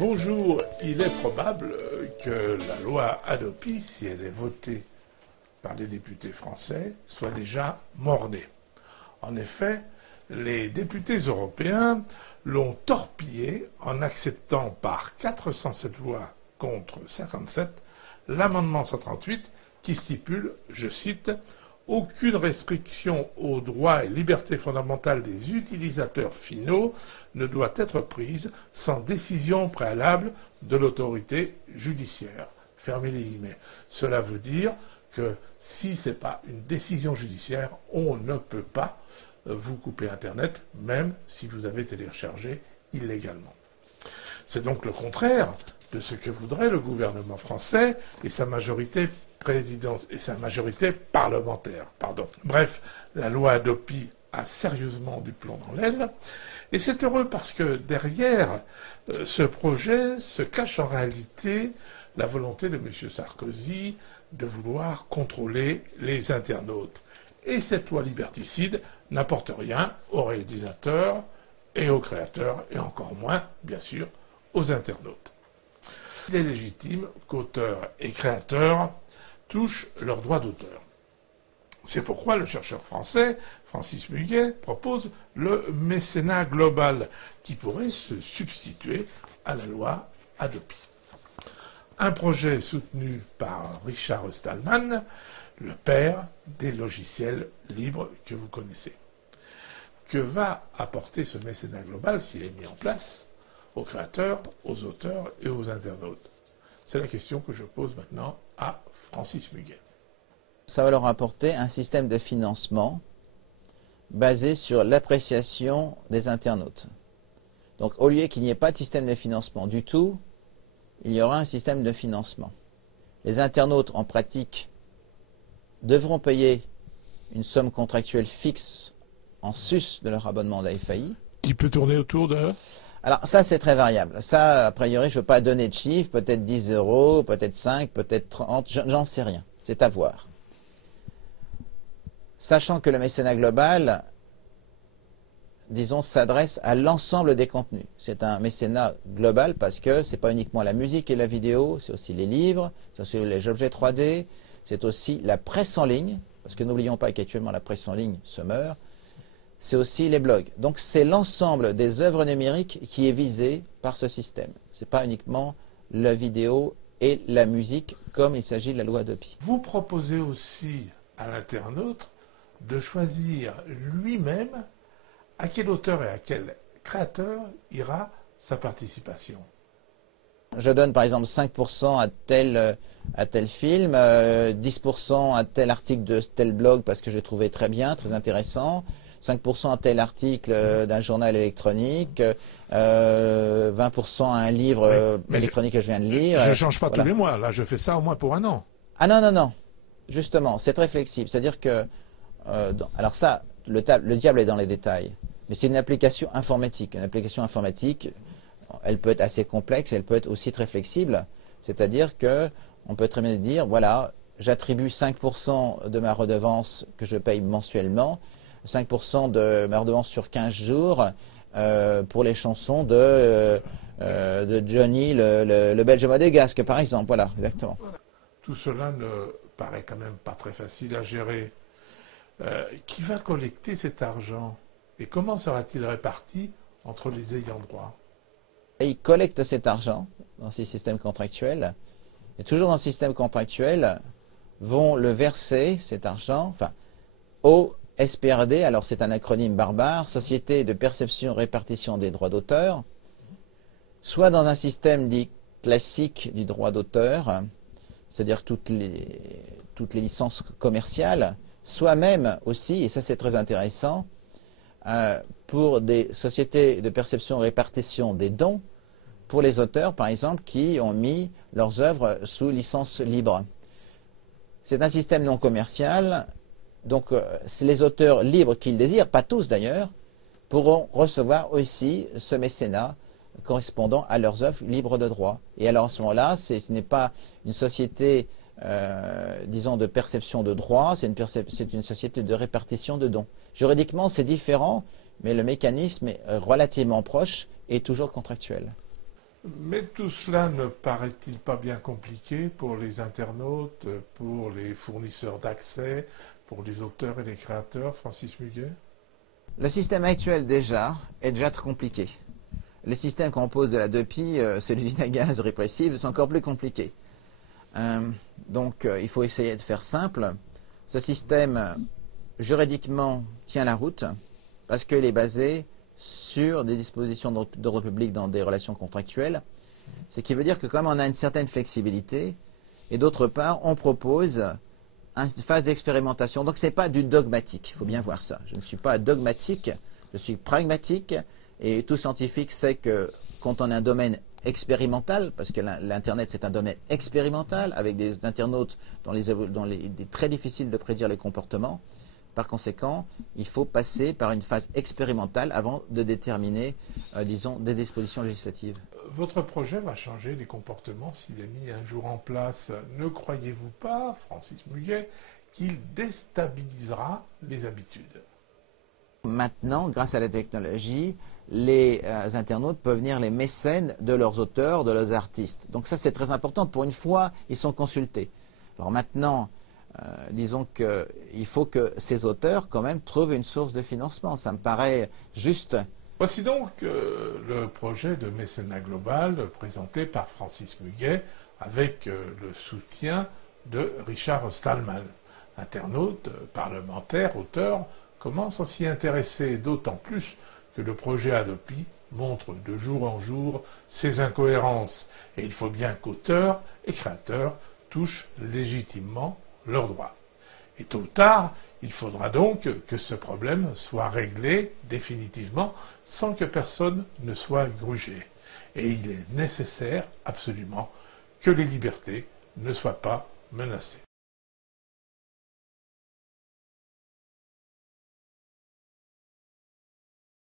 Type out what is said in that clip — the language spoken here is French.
Bonjour, il est probable que la loi Hadopi, si elle est votée par les députés français, soit déjà mort-née. En effet, les députés européens l'ont torpillée en acceptant par 407 voix contre 57 l'amendement 138 qui stipule, je cite, « Aucune restriction aux droits et libertés fondamentales des utilisateurs finaux ne doit être prise sans décision préalable de l'autorité judiciaire. » Fermez les guillemets. Cela veut dire que si ce n'est pas une décision judiciaire, on ne peut pas vous couper Internet, même si vous avez téléchargé illégalement. C'est donc le contraire de ce que voudrait le gouvernement français et sa majorité parlementaire. Bref, la loi Hadopi a sérieusement du plomb dans l'aile, et c'est heureux parce que derrière ce projet se cache en réalité la volonté de M. Sarkozy de vouloir contrôler les internautes. Et cette loi liberticide n'apporte rien aux réalisateurs et aux créateurs, et encore moins, bien sûr, aux internautes. Il est légitime qu'auteurs et créateurs touchent leurs droits d'auteur. C'est pourquoi le chercheur français, Francis Muguet, propose le mécénat global, qui pourrait se substituer à la loi Hadopi. Un projet soutenu par Richard Stallman, le père des logiciels libres que vous connaissez. Que va apporter ce mécénat global s'il est mis en place aux créateurs, aux auteurs et aux internautes? C'est la question que je pose maintenant à Francis Muguet. Ça va leur apporter un système de financement basé sur l'appréciation des internautes. Donc au lieu qu'il n'y ait pas de système de financement du tout, il y aura un système de financement. Les internautes, en pratique, devront payer une somme contractuelle fixe en sus de leur abonnement d'AFAI. Qui peut tourner autour de... Alors ça, c'est très variable. Ça, a priori, je ne veux pas donner de chiffres, peut-être 10 euros, peut-être 5, peut-être 30, j'en sais rien. C'est à voir. Sachant que le mécénat global, disons, s'adresse à l'ensemble des contenus. C'est un mécénat global parce que ce n'est pas uniquement la musique et la vidéo, c'est aussi les livres, c'est aussi les objets 3D, c'est aussi la presse en ligne, parce que n'oublions pas qu'actuellement la presse en ligne se meurt, c'est aussi les blogs. Donc c'est l'ensemble des œuvres numériques qui est visé par ce système. Ce n'est pas uniquement la vidéo et la musique comme il s'agit de la loi Hadopi. Vous proposez aussi à l'internaute de choisir lui-même à quel auteur et à quel créateur ira sa participation. Je donne par exemple 5% à tel film, 10% à tel article de tel blog parce que je l'ai trouvé très bien, très intéressant, 5% à tel article d'un journal électronique, 20% à un livre électronique que je viens de lire. Je ne change pas voilà. Tous les mois, là je fais ça au moins pour un an. Ah non, non, non, justement, c'est très flexible, c'est-à-dire que, alors ça, le diable est dans les détails, mais c'est une application informatique. Une application informatique, elle peut être assez complexe, elle peut être aussi très flexible, c'est-à-dire qu'on peut très bien dire, voilà, j'attribue 5% de ma redevance que je paye mensuellement, 5% de ma redevance sur 15 jours pour les chansons de Johnny, le Belge modégasque, par exemple. Voilà, exactement. Tout cela ne paraît quand même pas très facile à gérer. Qui va collecter cet argent? Et comment sera-t-il réparti entre les ayants droit? Et ils collectent cet argent dans ces systèmes contractuels. Et toujours dans le système contractuel, vont le verser, cet argent, enfin, au SPRD, alors c'est un acronyme barbare, Société de perception et répartition des droits d'auteur, soit dans un système dit classique du droit d'auteur, c'est-à-dire toutes les licences commerciales, soit même aussi, et ça c'est très intéressant, pour des sociétés de perception et répartition des dons, pour les auteurs par exemple qui ont mis leurs œuvres sous licence libre. C'est un système non commercial. Donc, les auteurs libres qui le désirent, pas tous d'ailleurs, pourront recevoir aussi ce mécénat correspondant à leurs œuvres libres de droit. Et alors à ce moment-là, ce n'est pas une société, disons, de perception de droit, c'est une société de répartition de dons. Juridiquement, c'est différent, mais le mécanisme est relativement proche et toujours contractuel. Mais tout cela ne paraît-il pas bien compliqué pour les internautes, pour les fournisseurs d'accès, pour les auteurs et les créateurs, Francis Muguet? Le système actuel est déjà très compliqué. Les systèmes qu'on pose de la DEPI, celui du gaz répressive, c'est encore plus compliqué. Donc il faut essayer de faire simple. Ce système, juridiquement, tient la route parce qu'il est basé sur des dispositions d'ordre public dans des relations contractuelles. Ce qui veut dire que quand même on a une certaine flexibilité et d'autre part, on propose une phase d'expérimentation. Donc ce n'est pas du dogmatique, il faut bien voir ça. Je ne suis pas dogmatique, je suis pragmatique et tout scientifique sait que quand on a un domaine expérimental, parce que l'Internet c'est un domaine expérimental avec des internautes dont il est très difficile de prédire les comportements. Par conséquent, il faut passer par une phase expérimentale avant de déterminer, disons, des dispositions législatives. Votre projet va changer les comportements s'il est mis un jour en place. Ne croyez-vous pas, Francis Muguet, qu'il déstabilisera les habitudes? Maintenant, grâce à la technologie, les internautes peuvent devenir les mécènes de leurs auteurs, de leurs artistes. Donc ça, c'est très important. Pour une fois, ils sont consultés. Alors maintenant, disons qu'il faut que ces auteurs, quand même, trouvent une source de financement. Ça me paraît juste. Voici donc le projet de mécénat global présenté par Francis Muguet avec le soutien de Richard Stallman. Internaute, parlementaire, auteur, commence à s'y intéresser, d'autant plus que le projet Hadopi montre de jour en jour ses incohérences. Et il faut bien qu'auteurs et créateurs touchent légitimement leurs droits. Et tôt ou tard, il faudra donc que ce problème soit réglé définitivement sans que personne ne soit grugé. Et il est nécessaire absolument que les libertés ne soient pas menacées.